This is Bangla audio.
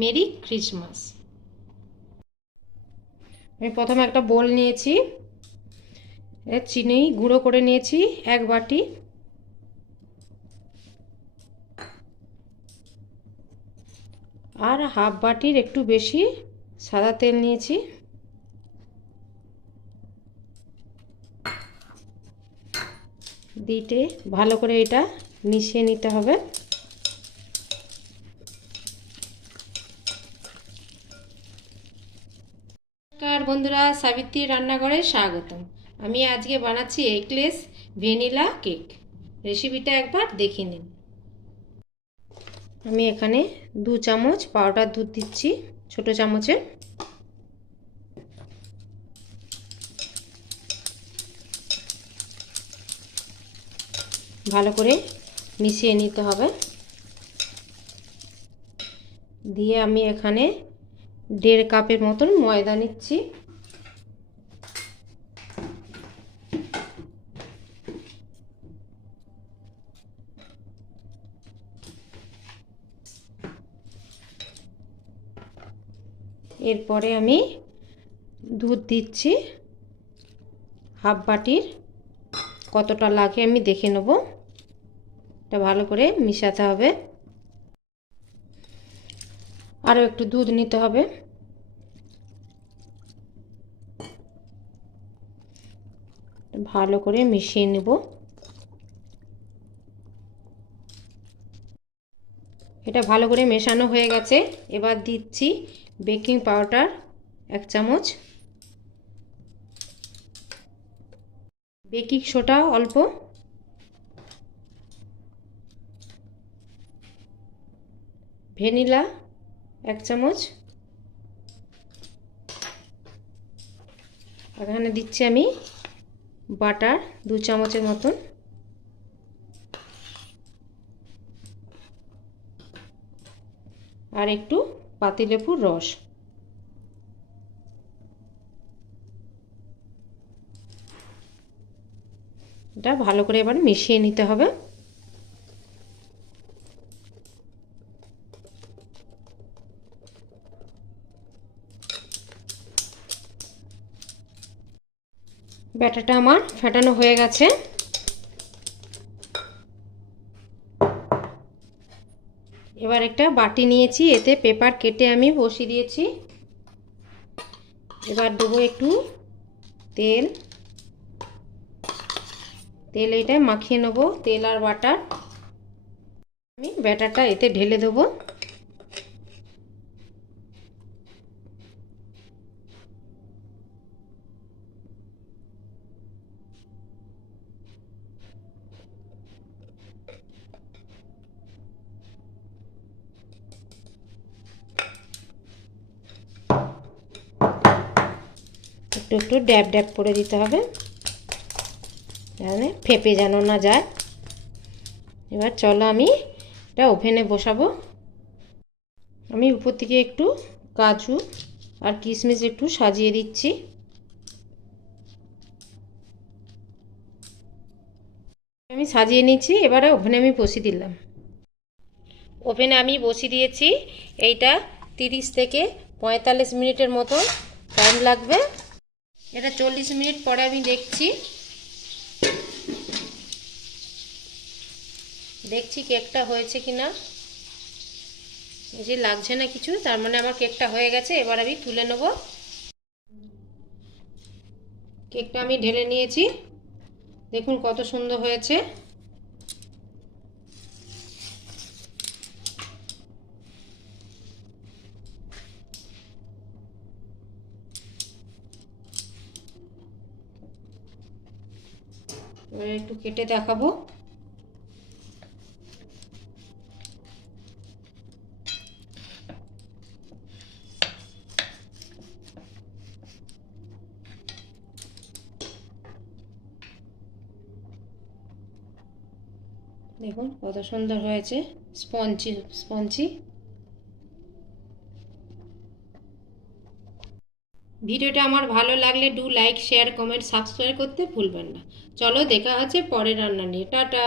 Merry Christmas. আমি প্রথমে একটা বোল নিয়েছি, চিনি গুঁড়ো করে নিয়েছি 1 বাটি, আর হাফ বাটির একটু বেশি সাদা তেল নিয়েছি। দিয়ে ভালো করে এটা মিশিয়ে নিতে হবে। নমস্কার বন্ধুরা, সাবিত্রী রান্নাঘরে স্বাগতম। আমি আজকে বানাচ্ছি এগলেস ভ্যানিলা কেক। রেসিপিটা একবার দেখে নিন। আমি এখানে 2 চামচ পাউডার দুধ দিচ্ছি, ছোট চামচে। ভালো করে মিশিয়ে নিতে হবে। দিয়ে আমি এখানে 1.5 কাপের মতন ময়দা নিচ্ছি। এরপরে আমি দুধ দিচ্ছি হাফ বাটির। কতটা লাগে আমি দেখে নেব। এটা ভালো করে মিশাতে হবে। আরও একটু দুধ নিতে হবে। ভালো করে মিশিয়ে নেব। এটা ভালো করে মেশানো হয়ে গেছে। এবার দিচ্ছি বেকিং পাউডার 1 চামচ, বেকিং সোডা অল্প, ভ্যানিলা 1 চামচ। এখানে দিচ্ছি আমি বাটার 2 চামচের মতন, আর একটু পাতিলেবুর রস। এটা ভালো করে এবার মিশিয়ে নিতে হবে। ব্যাটারটা আমার ফেটানো হয়ে গেছে। এবার একটা বাটি নিয়েছি, এতে পেপার কেটে আমি বসিয়ে দিয়েছি। এবার দেবো একটু তেল। এটা মাখিয়ে নেব, তেল আর বাটার। আমি ব্যাটারটা এতে ঢেলে দেবো। একটু একটু ড্যাব ড্যাব করে দিতে হবে, মানে ফেপে যেন না যায়। এবার চলো আমি এটা ওভেনে বসাবো। আমি উপর থেকে একটু কাজু আর কিশমিশ একটু সাজিয়ে দিচ্ছি। আমি সাজিয়ে নিচ্ছি। এবারে ওভেনে আমি বসিয়ে দিলাম। ওভেনে আমি বসিয়ে দিয়েছি। এইটা 30 থেকে 45 মিনিটের মতো টাইম লাগবে। এটা 40 মিনিট পরে আমি দেখছি কেকটা হয়েছে কিনা। যে লাগছে না কিছু, তার মানে আমার কেকটা হয়ে গেছে। এবার আমি তুলে নেব। কেকটা আমি ঢেলে নিয়েছি, দেখুন কত সুন্দর হয়েছে। এবার একটু কেটে দেখাবো। দেখুন কত সুন্দর হয়েছে, স্পঞ্জি স্পঞ্জি। ভিডিওটা আমার ভালো লাগলে লাইক শেয়ার কমেন্ট সাবস্ক্রাইব করতে ভুলবেন না। চলো দেখা হচ্ছে পরের রান্না নিয়ে। টাটা।